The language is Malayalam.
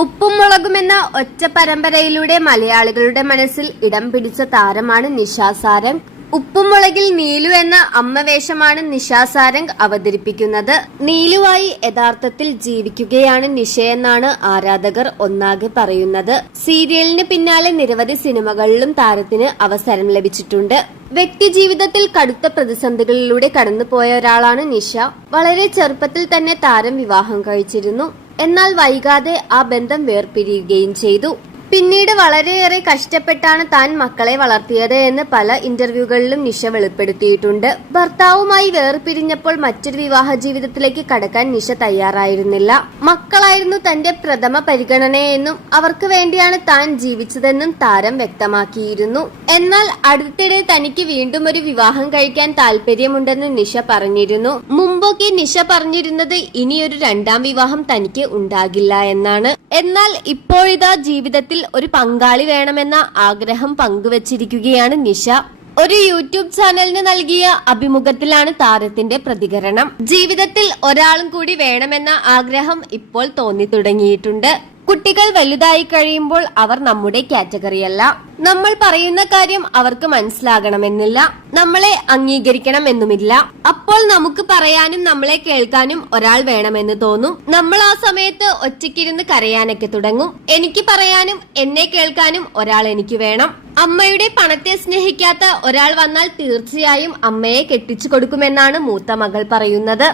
ഉപ്പും മുളകും എന്ന ഒറ്റ പരമ്പരയിലൂടെ മലയാളികളുടെ മനസ്സിൽ ഇടം പിടിച്ച താരമാണ് നിഷ സാരംഗ്. ഉപ്പും മുളകിൽ നീലു എന്ന അമ്മ വേഷമാണ് നിഷ സാരംഗ് അവതരിപ്പിക്കുന്നത്. നീലുവായി യഥാർത്ഥത്തിൽ ജീവിക്കുകയാണ് നിഷയെന്നാണ് ആരാധകർ ഒന്നാകെ പറയുന്നത്. സീരിയലിന് പിന്നാലെ നിരവധി സിനിമകളിലും താരത്തിന് അവസരം ലഭിച്ചിട്ടുണ്ട്. വ്യക്തി ജീവിതത്തിൽ കടുത്ത പ്രതിസന്ധികളിലൂടെ കടന്നുപോയ ഒരാളാണ് നിഷ. വളരെ ചെറുപ്പത്തിൽ തന്നെ താരം വിവാഹം കഴിച്ചിരുന്നു. എന്നാൽ വൈകാതെ ആ ബന്ധം വേർപിരിയുകയും ചെയ്തു. പിന്നീട് വളരെയേറെ കഷ്ടപ്പെട്ടാണ് താൻ മക്കളെ വളർത്തിയത് എന്ന് പല ഇന്റർവ്യൂകളിലും നിഷ വെളിപ്പെടുത്തിയിട്ടുണ്ട്. ഭർത്താവുമായി വേർപിരിഞ്ഞപ്പോൾ മറ്റൊരു വിവാഹ ജീവിതത്തിലേക്ക് കടക്കാൻ നിഷ തയ്യാറായിരുന്നില്ല. മക്കളായിരുന്നു തന്റെ പ്രഥമ പരിഗണനയെന്നും അവർക്ക് വേണ്ടിയാണ് താൻ ജീവിച്ചതെന്നും താരം വ്യക്തമാക്കിയിരുന്നു. എന്നാൽ അടുത്തിടെ തനിക്ക് വീണ്ടും ഒരു വിവാഹം കഴിക്കാൻ താല്പര്യമുണ്ടെന്ന് നിഷ പറഞ്ഞിരുന്നു. മുമ്പൊക്കെ നിഷ പറഞ്ഞിരുന്നത് ഇനിയൊരു രണ്ടാം വിവാഹം തനിക്ക് ഉണ്ടാകില്ല എന്നാണ്. എന്നാൽ ഇപ്പോഴിതാ ജീവിതത്തിൽ ഒരു പങ്കാളി വേണമെന്ന ആഗ്രഹം പങ്കുവച്ചിരിക്കുകയാണ് നിഷ. ഒരു യൂട്യൂബ് ചാനലിന് നൽകിയ അഭിമുഖത്തിലാണ് താരത്തിന്റെ പ്രതികരണം. ജീവിതത്തിൽ ഒരാളും കൂടി വേണമെന്ന ആഗ്രഹം ഇപ്പോൾ തോന്നി തുടങ്ങിയിട്ടുണ്ട്. കുട്ടികൾ വലുതായി കഴിയുമ്പോൾ അവർ നമ്മുടെ കാറ്റഗറിയല്ല. നമ്മൾ പറയുന്ന കാര്യം അവർക്ക് മനസ്സിലാകണമെന്നില്ല, നമ്മളെ അംഗീകരിക്കണമെന്നുമില്ല. അപ്പോൾ നമുക്ക് പറയാനും നമ്മളെ കേൾക്കാനും ഒരാൾ വേണമെന്ന് തോന്നും. നമ്മൾ ആ സമയത്ത് ഒറ്റയ്ക്കിരുന്ന് കരയാനൊക്കെ തുടങ്ങും. എനിക്ക് പറയാനും എന്നെ കേൾക്കാനും ഒരാൾ എനിക്ക് വേണം. അമ്മയുടെ പണത്തെ സ്നേഹിക്കാത്ത ഒരാൾ വന്നാൽ തീർച്ചയായും അമ്മയെ കെട്ടിച്ചു കൊടുക്കുമെന്നാണ് മൂത്ത മകൾ പറയുന്നത്.